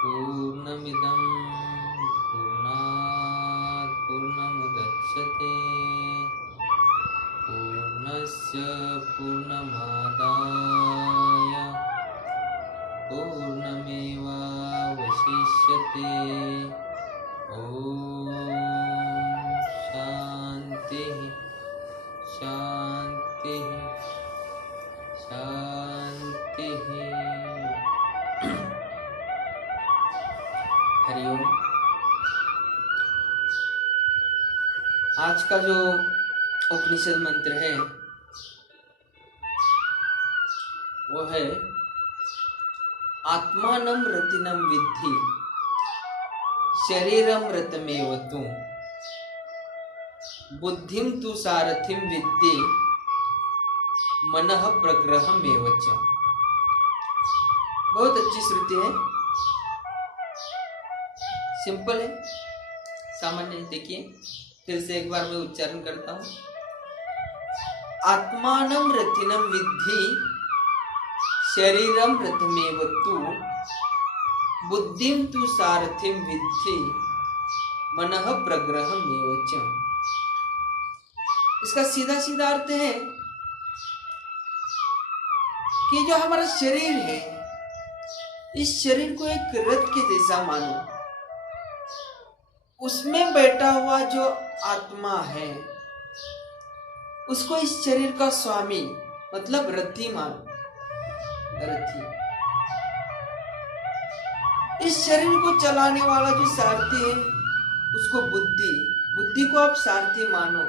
पूर्णमिदं पूर्णात् पूर्णमुदच्यते पूर्णस्य पूर्णमादाय पूर्णमेवावशिष्यते। ॐ शान्तिः शान्तिः शान्तिः। हरिओम। आज का जो उपनिषद मंत्र है वो है आत्मानं रतिनं विद्धि शरीरं रतमेव तु बुद्धिं तु सारथिं विद्धि मनः प्रग्रहमेव च। बहुत अच्छी श्रुति है, सिंपल है, सामान्य। देखिए फिर से एक बार मैं उच्चारण करता हूं। आत्मानं रतिनं विद्धि शरीरं रथमेव तु बुद्धिं तु सारथिं विद्धि मनः प्रग्रहमेव च। इसका सीधा सीधा अर्थ है कि जो हमारा शरीर है, इस शरीर को एक रथ के जैसा मानो। उसमें बैठा हुआ जो आत्मा है उसको इस शरीर का स्वामी मतलब रथी मानो। रथी इस शरीर को चलाने वाला जो सारथी है उसको बुद्धि को आप सारथी मानो।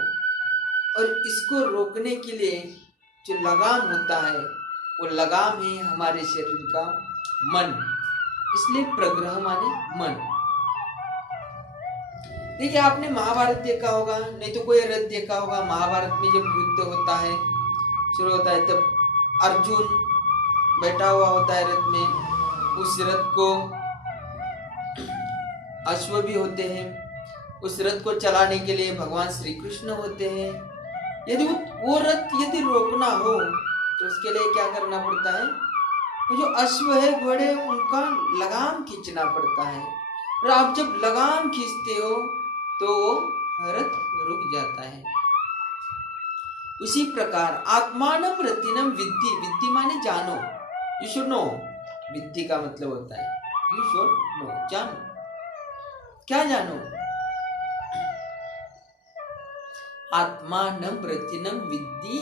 और इसको रोकने के लिए जो लगाम होता है वो लगाम है हमारे शरीर का मन। इसलिए प्रग्रह माने मन। देखिए आपने महाभारत देखा होगा, नहीं तो कोई रथ देखा होगा। महाभारत में जब युद्ध होता है, शुरू होता है, तब अर्जुन बैठा हुआ होता है रथ में। उस रथ को अश्व भी होते हैं। उस रथ को चलाने के लिए भगवान श्री कृष्ण होते हैं। यदि वो रथ यदि रोकना हो तो उसके लिए क्या करना पड़ता है? वो जो अश्व है, घोड़े, उनका लगाम खींचना पड़ता है। और आप जब लगाम खींचते हो तो रथ रुक जाता है। उसी प्रकार आत्मानं रतिनं विद्धि, विद्धि माने जानो। You should know. विद्धि का मतलब होता है यू शुड नो, जानो। क्या जानो? आत्मानं रतिनं विद्धि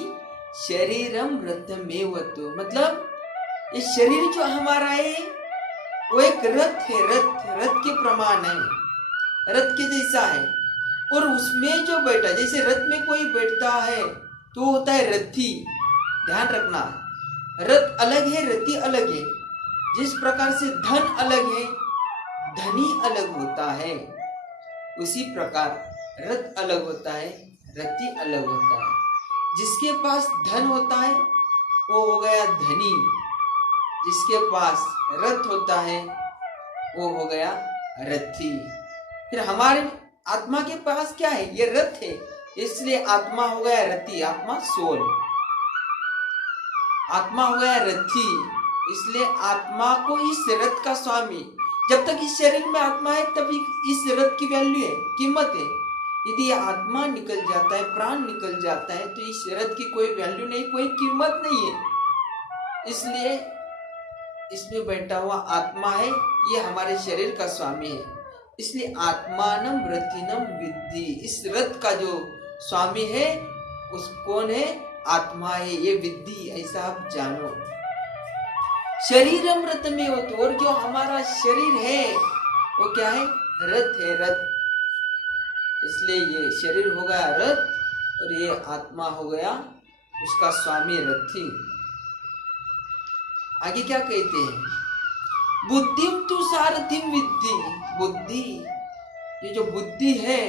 शरीरं रथमेव तु, मतलब ये शरीर जो हमारा है वो एक रथ है। रथ के प्रमाण है, रथ के जैसा है। और उसमें जो बैठा, जैसे रथ में कोई बैठता है तो होता है रथी। ध्यान रखना, रथ अलग है, रथी अलग है। जिस प्रकार से धन अलग है, धनी अलग होता है, उसी प्रकार रथ अलग होता है, रथी अलग होता है। जिसके पास धन होता है वो हो गया धनी, जिसके पास रथ होता है वो हो गया रथी। फिर हमारे आत्मा के पास क्या है? ये रथ है, इसलिए आत्मा हो गया रथी। आत्मा सोल, आत्मा हो गया रथी, इसलिए आत्मा को इस रथ का स्वामी। जब तक इस शरीर में आत्मा है तब इस रथ की वैल्यू है, कीमत है। यदि आत्मा निकल जाता है, प्राण निकल जाता है, तो इस रथ की कोई वैल्यू नहीं, कोई कीमत नहीं है। इसलिए इसमें बैठा हुआ आत्मा है, ये हमारे शरीर का स्वामी है। इसलिए आत्मानं रतिनं विद्धि, इस रथ का जो स्वामी है उस कौन है? आत्मा है, ये विद्धि, ऐसा आप जानो। शरीरं रथमेव तु, और जो हमारा शरीर है वो क्या है? रथ है, रथ। इसलिए ये शरीर हो गया रथ और ये आत्मा हो गया उसका स्वामी रथी। आगे क्या कहते हैं? बुद्धिं तु सारथिं विद्धि, बुद्धि, ये जो बुद्धि है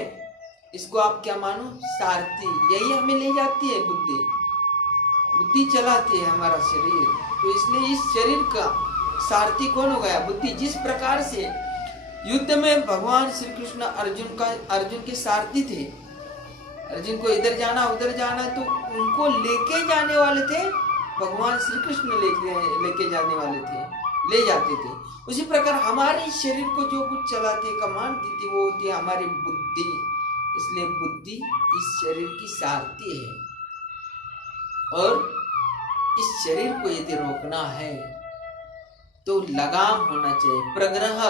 इसको आप क्या मानो? सारथी। यही हमें ले जाती है बुद्धि, बुद्धि चलाती है हमारा शरीर। तो इसलिए इस शरीर का सारथी कौन हो गया? बुद्धि। जिस प्रकार से युद्ध में भगवान श्री कृष्ण अर्जुन के सारथी थे। अर्जुन को इधर जाना उधर जाना, तो उनको लेके जाने वाले थे भगवान श्री कृष्ण, लेके जाने वाले थे। ले जाते थे। उसी प्रकार हमारे शरीर को जो कुछ चलाती है, कमांड देती, वो होती है हमारी बुद्धि। इसलिए बुद्धि इस शरीर की सारथी है, और इस शरीर को यदि रोकना है तो लगाम होना चाहिए। प्रग्रह,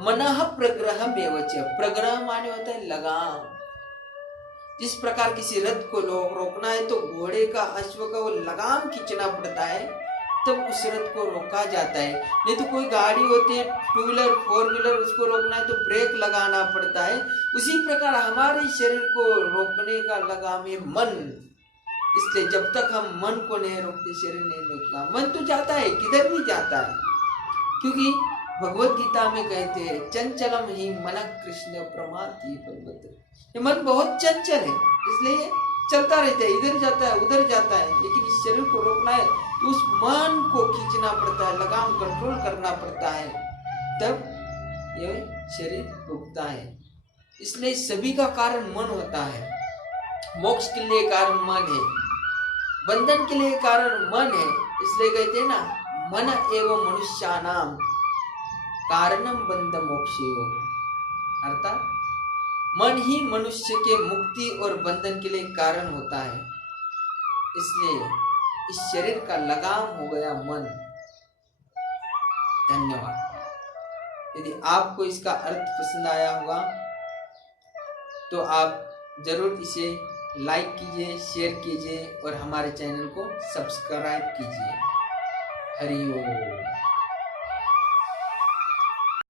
मनः प्रग्रह मेवच। प्रग्रह माने होता है लगाम। जिस प्रकार किसी रथ को रोकना है तो घोड़े का, अश्व का वो लगाम खींचना पड़ता है, तब उस रथ को रोका जाता है। नहीं तो कोई गाड़ी होती है, 2 व्हीलर 4 व्हीलर, उसको रोकना है तो ब्रेक लगाना पड़ता है। उसी प्रकार हमारे शरीर को रोकने का लगाम है मन। इसलिए जब तक हम मन को नहीं रोकते, शरीर नहीं रोकेगा। मन तो जाता है, किधर भी जाता है, क्योंकि भगवत गीता में कहते हैं चंचलम ही मन कृष्ण प्रमाथि पर्वत। ये मन बहुत चंचल है, इसलिए चलता रहता है, इधर जाता है उधर जाता है। लेकिन इस शरीर को रोकना है तो उस मन को खींचना पड़ता है, लगाम कंट्रोल करना पड़ता है, तब यह शरीर रुकता है। इसलिए सभी का कारण मन होता है। मोक्ष के लिए कारण मन है, बंधन के लिए कारण मन है। इसलिए कहते हैं ना, मन एवं मनुष्यानाम कारणम बंध मोक्षयो। अर्थात मन ही मनुष्य के मुक्ति और बंधन के लिए कारण होता है। इसलिए इस शरीर का लगाम हो गया मन। धन्यवाद। यदि आपको इसका अर्थ पसंद आया होगा तो आप जरूर इसे लाइक कीजिए, शेयर कीजिए और हमारे चैनल को सब्सक्राइब कीजिए। हरि ओम।